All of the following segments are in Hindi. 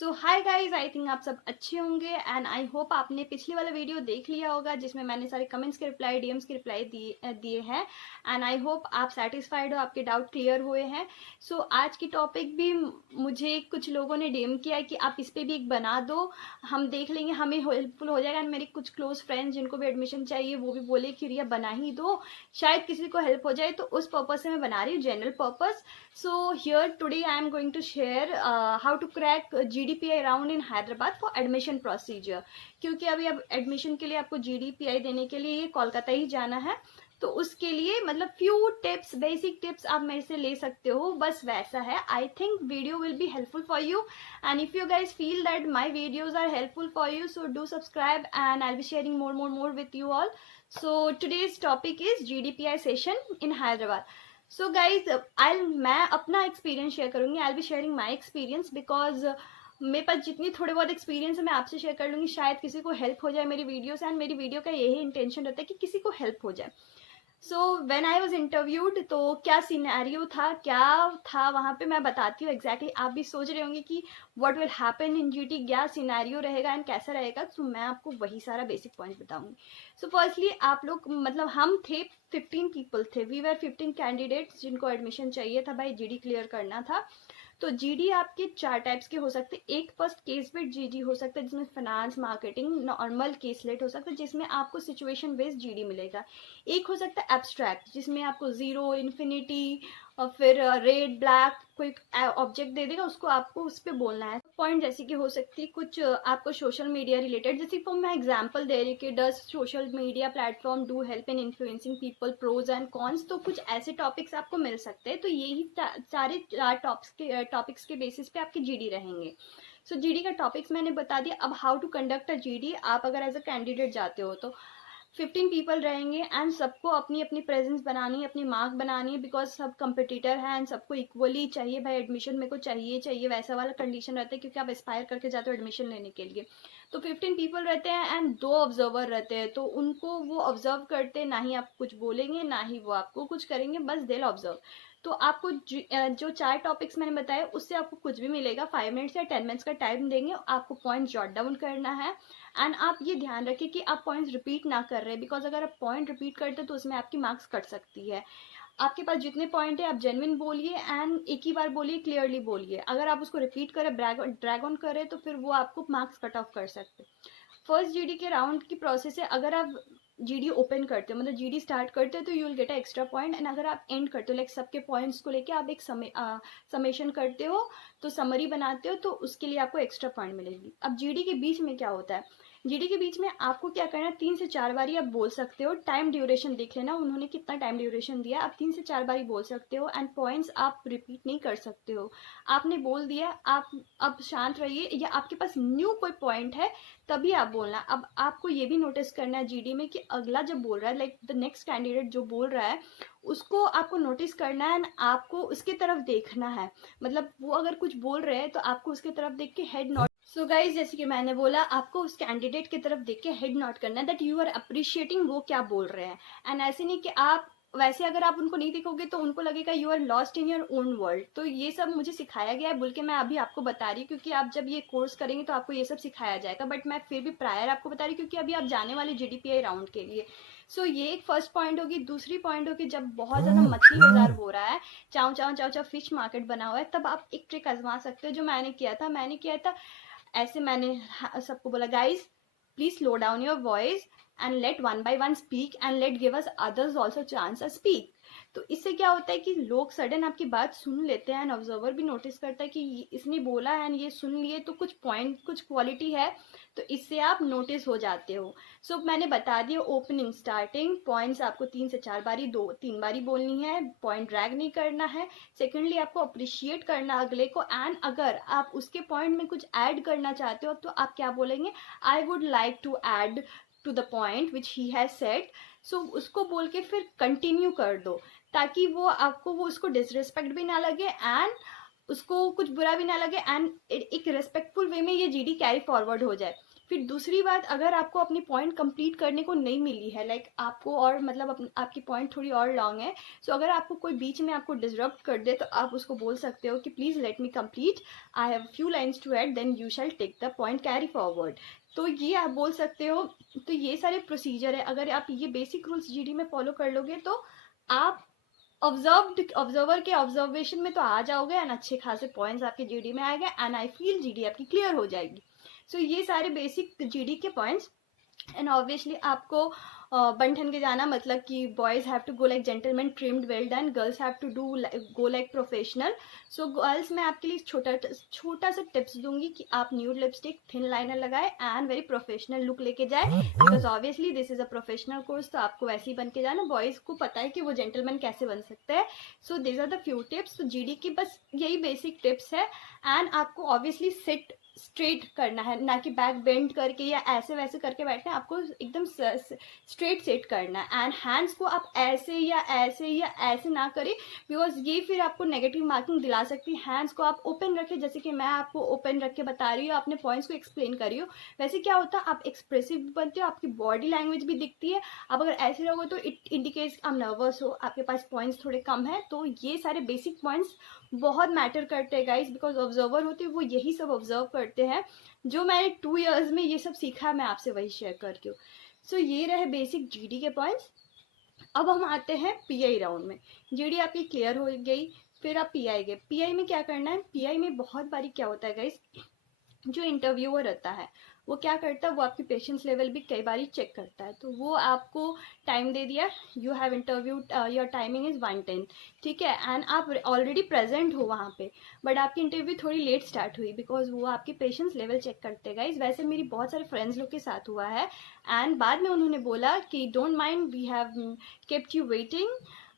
So hi guys, I think आप सब अच्छे होंगे एंड आई होप आपने पिछले वाला वीडियो देख लिया होगा जिसमें मैंने सारे कमेंट्स के रिप्लाई, डीएम्स के रिप्लाई दिए हैं एंड आई होप आप सेटिस्फाइड हो, आपके डाउट क्लियर हुए हैं। सो आज की टॉपिक भी मुझे कुछ लोगों ने डीएम किया है कि आप इस पर भी एक बना दो, हम देख लेंगे, हमें हेल्पफुल हो जाएगा। एंड मेरे कुछ क्लोज फ्रेंड्स जिनको भी एडमिशन चाहिए वो भी बोले कि रिया बना ही दो, शायद किसी को हेल्प हो जाए, तो उस पर्पज से मैं बना रही हूँ, general purpose. So here today I am going to share how to crack GDPI round in Hyderabad for admission procedure। क्योंकि अभी अब एडमिशन के लिए आपको GDPI देने के लिए कोलकाता ही जाना है, तो उसके लिए मतलब फ्यू टिप्स, बेसिक टिप्स आप मेरे से ले सकते हो, बस वैसा है। I think video will be helpful for you and if you guys feel that my videos are helpful for you, so do subscribe and I will be sharing more with you all। So today's topic is GDPI session in Hyderabad। So guys मैं अपना एक्सपीरियंस शेयर करूंगी, I be sharing my experience because मेरे पास जितनी थोड़े बहुत एक्सपीरियंस है मैं आपसे शेयर कर लूँगी, शायद किसी को हेल्प हो जाए मेरी वीडियो से। एंड मेरी वीडियो का यही इंटेंशन रहता है कि किसी को हेल्प हो जाए। So when I was interviewed, तो क्या सिनेरियो था, क्या था वहाँ पे, मैं बताती हूँ एग्जैक्टली। आप भी सोच रहे होंगे कि what will happen in GT, क्या सिनेरियो रहेगा एंड कैसा रहेगा, तो मैं आपको वही सारा बेसिक पॉइंट बताऊंगी। सो फर्स्टली आप लोग, मतलब हम थे 15 पीपल थे, वी वर 15 कैंडिडेट्स जिनको एडमिशन चाहिए था भाई, जीडी क्लियर करना था। तो जीडी आपके 4 टाइप्स के हो सकते हैं। एक फर्स्ट केस बेस्ड जीडी हो सकता है जिसमें फाइनेंस, मार्केटिंग, नॉर्मल केसलेट हो सकता है जिसमें आपको सिचुएशन बेस्ड जीडी मिलेगा। एक हो सकता है एब्स्ट्रैक्ट जिसमें आपको जीरो, इन्फिनिटी और फिर रेड, ब्लैक कोई ऑब्जेक्ट दे देगा, उसको आपको उस पर बोलना है। पॉइंट जैसे कि हो सकती है कुछ आपको सोशल मीडिया रिलेटेड, जैसे कि मैं एग्जांपल दे रही कि does social media platform do help in influencing people, pros and cons, तो कुछ ऐसे टॉपिक्स आपको मिल सकते हैं। तो यही सारे 4 टॉपिक्स के बेसिस पे आपके जीडी रहेंगे। सो जीडी का टॉपिक्स मैंने बता दिया। अब how to conduct a GD, आप अगर एज अ कैंडिडेट जाते हो तो 15 पीपल रहेंगे एंड सबको अपनी अपनी प्रेजेंस बनानी है, अपनी मार्क बनानी है, बिकॉज सब कंपटीटर है एंड सबको इक्वली चाहिए भाई एडमिशन, मेरे को चाहिए वैसा वाला कंडीशन रहता है, क्योंकि आप एस्पायर करके जाते हो एडमिशन लेने के लिए। तो 15 पीपल रहते हैं एंड 2 ऑब्जर्वर रहते हैं, तो उनको वो ऑब्जर्व करते, ना ही आप कुछ बोलेंगे ना ही वो आपको कुछ करेंगे, बस दे ऑब्जर्व। तो आपको जो 4 टॉपिक्स मैंने बताया उससे आपको कुछ भी मिलेगा, 5 मिनट्स या 10 मिनट्स का टाइम देंगे, आपको पॉइंट जॉट डाउन करना है। एंड आप ये ध्यान रखें कि आप पॉइंट्स रिपीट ना कर रहे, बिकॉज अगर आप पॉइंट रिपीट करते तो उसमें आपकी मार्क्स कट सकती है। आपके पास जितने पॉइंट है आप जेन्युइन बोलिए एंड एक ही बार बोलिए, क्लियरली बोलिए। अगर आप उसको रिपीट करें, ड्रैग ऑन करें, तो फिर वो आपको मार्क्स कट ऑफ कर सकते। फर्स्ट जीडी के राउंड की प्रोसेस है, अगर आप जीडी ओपन करते हो, मतलब जीडी स्टार्ट करते हो, तो you will get a extra point. And अगर आप एंड करते हो, लाइक सबके पॉइंट्स को लेके आप एक समेशन करते हो, तो समरी बनाते हो, तो उसके लिए आपको एक्स्ट्रा पॉइंट मिलेगी। अब जीडी के बीच में क्या होता है, जीडी के बीच में आपको क्या करना है, 3 से 4 बारी आप बोल सकते हो। टाइम ड्यूरेशन देख लेना उन्होंने कितना टाइम ड्यूरेशन दिया, आप 3 से 4 बारी बोल सकते हो एंड पॉइंट्स आप रिपीट नहीं कर सकते हो। आपने बोल दिया, आप अब शांत रहिए, या आपके पास न्यू कोई पॉइंट है तभी आप बोलना। अब आपको ये भी नोटिस करना है जीडी में कि अगला जब बोल रहा है, लाइक द नेक्स्ट कैंडिडेट जो बोल रहा है, उसको आपको नोटिस करना है एंड आपको उसके तरफ देखना है। मतलब वो अगर कुछ बोल रहे हैं तो आपको उसके तरफ देख के हेड नॉट। सो गाइज, जैसे कि मैंने बोला, आपको उस कैंडिडेट की तरफ देख के हेड नॉट करना है, दैट यू आर अप्रिशिएटिंग वो क्या बोल रहे हैं। एंड ऐसे नहीं कि आप वैसे, अगर आप उनको नहीं देखोगे तो उनको लगेगा you are lost in your own world. तो ये सब मुझे सिखाया गया है, बोल के मैं अभी आपको बता रही हूँ, क्योंकि आप जब ये कोर्स करेंगे तो आपको ये सब सिखाया जाएगा, बट मैं फिर भी प्रायर आपको बता रही हूँ क्योंकि अभी आप जाने वाले जीडीपीआई राउंड के लिए। सो ये एक फर्स्ट पॉइंट होगी। दूसरी पॉइंट होगी, जब बहुत ज्यादा मछली बाजार हो रहा है, चाव चाव चाव चाव फिश मार्केट बना हुआ है, तब आप एक ट्रिक आजमा सकते हो, जो मैंने किया था ऐसे मैंने सबको बोला, guys please slow down your voice and let one by one speak and let give us others also chance speak. तो इससे क्या होता है कि लोग सडन आपकी बात सुन लेते हैं एंड ऑब्जर्वर भी नोटिस करता है कि इसने बोला है एंड ये सुन लिए, तो कुछ पॉइंट, कुछ क्वालिटी है, तो इससे आप नोटिस हो जाते हो। सो मैंने बता दिया, ओपनिंग, स्टार्टिंग, पॉइंट्स आपको 3 से 4 बारी, 2-3 बारी बोलनी है, पॉइंट ड्रैग नहीं करना है। सेकेंडली आपको अप्रिशिएट करना अगले को, एंड अगर आप उसके पॉइंट में कुछ ऐड करना चाहते हो तो आप क्या बोलेंगे, I would like to add to the point which he has said. So उसको बोल के फिर कंटिन्यू कर दो, ताकि वो आपको, वो उसको डिसरिस्पेक्ट भी ना लगे एंड उसको कुछ बुरा भी ना लगे एंड एक रेस्पेक्टफुल वे में ये जीडी कैरी फॉरवर्ड हो जाए। फिर दूसरी बात, अगर आपको अपनी पॉइंट कंप्लीट करने को नहीं मिली है, लाइक आपको और मतलब आपकी पॉइंट थोड़ी और लॉन्ग है, सो अगर आपको कोई बीच में आपको डिसरप्ट कर दे तो आप उसको बोल सकते हो कि please let me complete, I have few lines to add, then you shall take the point carry forward. तो ये आप बोल सकते हो। तो ये सारे प्रोसीजर है, अगर आप ये बेसिक रूल्स जीडी में फॉलो कर लोगे तो आप ऑब्जर्वर के ऑब्जर्वेशन में तो आ जाओगे एंड अच्छे खासे पॉइंट्स आपके जीडी में आएगा एंड आई फील जीडी आपकी क्लियर हो जाएगी। सो ये सारे बेसिक जीडी के पॉइंट्स। एंड ऑब्वियसली आपको बन ठन के जाना, मतलब कि boys have to go like gentleman trimmed well done, girls have to do go like professional. So girls मैं आपके लिए छोटा सा टिप्स दूंगी कि आप न्यूड लिपस्टिक, थिन लाइनर लगाए एंड वेरी प्रोफेशनल लुक लेके जाए, because obviously this is a professional course, तो आपको वैसे ही बन के जाना। बॉयज़ को पता है कि वो जेंटलमैन कैसे बन सकते हैं। So this are the few tips. तो जीडी की बस यही बेसिक टिप्स है। एंड आपको ऑब्वियसली सिट स्ट्रेट करना है, ना कि बैक बेंड करके या ऐसे वैसे करके बैठना है, आपको एकदम स्ट्रेट सेट करना है। एंड हैंड्स को आप ऐसे या ऐसे ना करें, बिकॉज ये फिर आपको नेगेटिव मार्किंग दिला सकती है। हैंड्स को आप ओपन रखें, जैसे कि मैं आपको ओपन रख के बता रही हूँ, अपने पॉइंट्स को एक्सप्लेन कर रही हूँ। वैसे क्या होता है, आप एक्सप्रेसिव भी बनते हो, आपकी बॉडी लैंग्वेज भी दिखती है। आप अगर ऐसे रहोगे तो इट इंडिकेट्स आप नर्वस हो, आपके पास पॉइंट्स थोड़े कम है। तो ये सारे बेसिक पॉइंट्स बहुत मैटर करते हैं गाइस, बिकॉज ऑब्जर्वर होते हैं वो यही सब ऑब्जर्व करते हैं। जो मैंने 2 years में ये सब सीखा है, मैं आपसे वही शेयर करती हूँ। सो ये रहे बेसिक जीडी के पॉइंट्स। अब हम आते हैं पीआई राउंड में। जीडी आपकी क्लियर हो गई, फिर आप पीआई गए। पीआई में क्या करना है, पीआई में बहुत बारी क्या होता है गाइस, जो इंटरव्यूअर रहता है वो क्या करता है, वो आपकी पेशेंस लेवल भी कई बार चेक करता है। तो वो आपको टाइम दे दिया, you have interviewed, your timing is 1:10, ठीक है, एंड आप ऑलरेडी प्रेजेंट हो वहाँ पे, बट आपकी इंटरव्यू थोड़ी लेट स्टार्ट हुई, बिकॉज वो आपकी पेशेंस लेवल चेक करते गाइस। वैसे मेरी बहुत सारे फ्रेंड्स लोग के साथ हुआ है एंड बाद में उन्होंने बोला कि don't mind, we have kept you waiting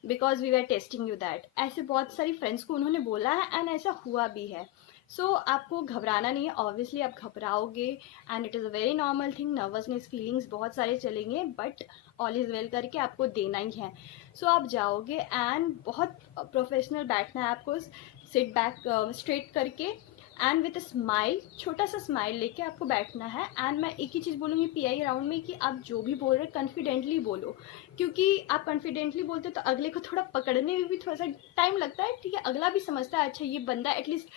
because we are testing you that. ऐसे बहुत सारी फ्रेंड्स को उन्होंने बोला है एंड ऐसा हुआ भी है। सो आपको घबराना नहीं है, ऑब्वियसली आप घबराओगे and it is a very normal thing, nervousness feelings बहुत सारे चलेंगे, बट ऑल इज़ वेल करके आपको देना ही है। सो आप जाओगे एंड बहुत प्रोफेशनल बैठना है आपको, सिट बैक स्ट्रेट करके एंड विथ अ स्माइल, छोटा सा स्माइल लेके आपको बैठना है। एंड मैं एक ही चीज़ बोलूँगी पीआई राउंड में कि आप जो भी बोल रहे हैं कॉन्फिडेंटली बोलो, क्योंकि आप कॉन्फिडेंटली बोलते हो तो अगले को थोड़ा पकड़ने में भी थोड़ा सा टाइम लगता है, ठीक है, अगला भी समझता है अच्छा ये बंदा एटलीस्ट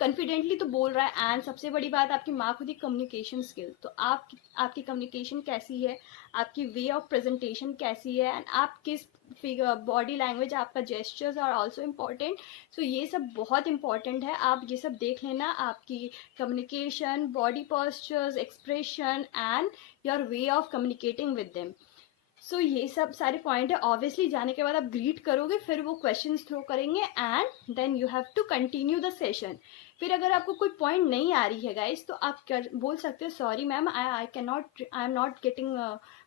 कॉन्फिडेंटली तो बोल रहा है। एंड सबसे बड़ी बात आपकी मार्क होती है कम्युनिकेशन स्किल। तो आपकी कम्युनिकेशन कैसी है, आपकी वे ऑफ प्रेजेंटेशन कैसी है, एंड आप किस फिगर, बॉडी लैंग्वेज, आपका जेस्चर्स आर ऑल्सो इम्पॉर्टेंट। सो ये सब बहुत इंपॉर्टेंट है, आप ये सब देख लेना, आपकी communication, body postures, expression and your way of communicating with them. So ये सब सारे पॉइंट है। ऑब्वियसली जाने के बाद आप ग्रीट करोगे, फिर वो क्वेश्चंस थ्रो करेंगे and then you have to continue the session. फिर अगर आपको कोई पॉइंट नहीं आ रही है गाइस, तो आप बोल सकते हो sorry ma'am, I am not getting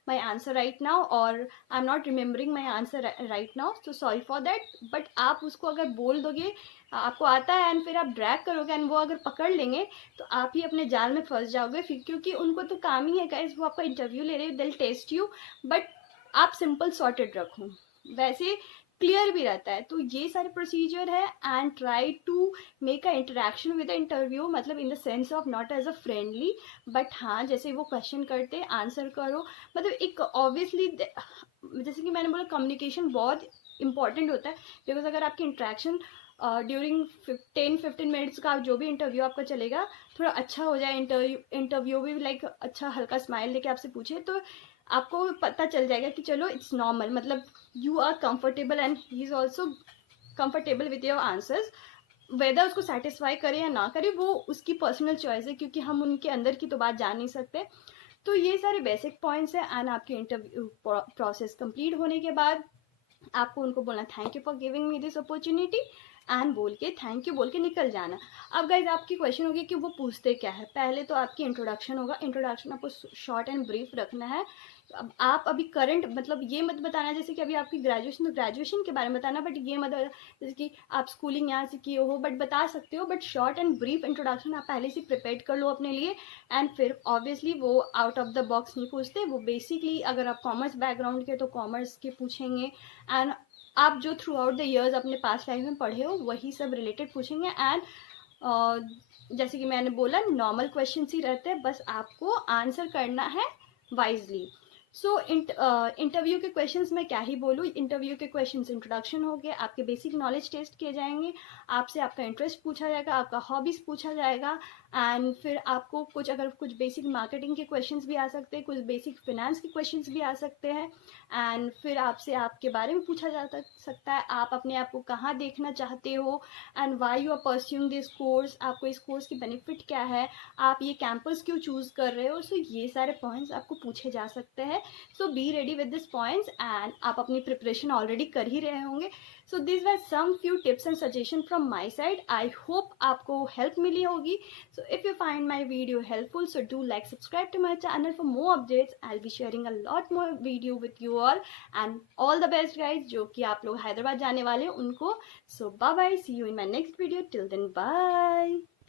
my answer right now, और I am not remembering my answer right now, तो सॉरी फॉर दैट। बट आप उसको अगर बोल दोगे, आपको आता है एंड फिर आप ड्रैग करोगे एंड वो अगर पकड़ लेंगे तो आप ही अपने जाल में फंस जाओगे। फिर क्योंकि उनको तो काम ही है गाइस, वो आपका इंटरव्यू ले रहे हैं, दिल टेस्ट यू, बट आप सिंपल सॉर्टेड रखो, वैसे क्लियर भी रहता है। तो ये सारे प्रोसीजर है and try to make a interaction with the interview, मतलब in the sense of not as a friendly, but हाँ जैसे वो क्वेश्चन करते आंसर करो। मतलब एक ऑब्वियसली जैसे कि मैंने बोला कम्युनिकेशन बहुत इंपॉर्टेंट होता है, बिकॉज अगर आपकी इंटरेक्शन ड्यूरिंग 10-15 मिनट्स का जो भी इंटरव्यू आपका चलेगा थोड़ा अच्छा हो जाए, इंटरव्यू भी लाइक अच्छा हल्का स्माइल लेके आपसे पूछे, तो आपको पता चल जाएगा कि चलो इट्स नॉर्मल, मतलब you are comfortable and he is also comfortable with your answers. Whether उसको सेटिस्फाई करे या ना करे वो उसकी पर्सनल चॉइस है, क्योंकि हम उनके अंदर की तो बात जान नहीं सकते। तो ये सारे बेसिक पॉइंट्स हैं एंड आपके इंटरव्यू प्रोसेस कंप्लीट होने के बाद आपको उनको बोलना thank you for giving me this opportunity and बोल के थैंक यू बोल के निकल जाना। अब गाइज आपकी क्वेश्चन होगी कि वो पूछते क्या है। पहले तो आपकी इंट्रोडक्शन होगा, इंट्रोडक्शन आपको शॉर्ट एंड ब्रीफ रखना है। अब आप अभी करंट, मतलब ये मत बताना जैसे कि अभी आपकी ग्रेजुएशन, तो ग्रेजुएशन के बारे में बताना, बट ये मत जैसे कि आप स्कूलिंग यहाँ से किए हो, बट बता सकते हो, but short and brief introduction आप पहले से प्रिपेयर कर लो अपने लिए। एंड फिर ऑब्वियसली वो आउट ऑफ द बॉक्स नहीं पूछते, वो बेसिकली अगर आप कॉमर्स बैकग्राउंड के तो कॉमर्स के पूछेंगे, एंड आप जो थ्रू आउट द ईयर्स अपने पास्ट लाइफ में पढ़े हो वही सब रिलेटेड पूछेंगे। एंड जैसे कि मैंने बोला नॉर्मल क्वेश्चन ही रहते हैं, बस आपको आंसर करना है वाइजली। सो इंटरव्यू के क्वेश्चंस मैं क्या ही बोलूँ, इंटरव्यू के क्वेश्चंस इंट्रोडक्शन हो गए, आपके बेसिक नॉलेज टेस्ट किए जाएंगे, आपसे आपका इंटरेस्ट पूछा जाएगा, आपका हॉबीज़ पूछा जाएगा, एंड फिर आपको कुछ बेसिक मार्केटिंग के क्वेश्चंस भी आ सकते हैं, कुछ बेसिक फिनेंस के क्वेश्चंस भी आ सकते हैं, एंड फिर आपसे आपके बारे में पूछा जा सकता है, आप अपने आप को कहाँ देखना चाहते हो, and why you are pursuing this course, आपको इस कोर्स की बेनिफिट क्या है, आप ये कैंपस क्यों चूज़ कर रहे हो। सो ये सारे पॉइंट्स आपको पूछे जा सकते हैं। So be ready with this points, and आप अपनी प्रिपरेशन ऑलरेडी कर ही रहे होंगे। So this were some few tips and suggestion from my side. I hope आपको हेल्प मिली होगी। So if you find my video helpful, so do like, subscribe to my channel for more updates. I'll be sharing a lot more video with you all the best guys जो कि आप लोग हैदराबाद जाने वाले हैं उनको. So bye bye, see you in my next video. Till then, bye.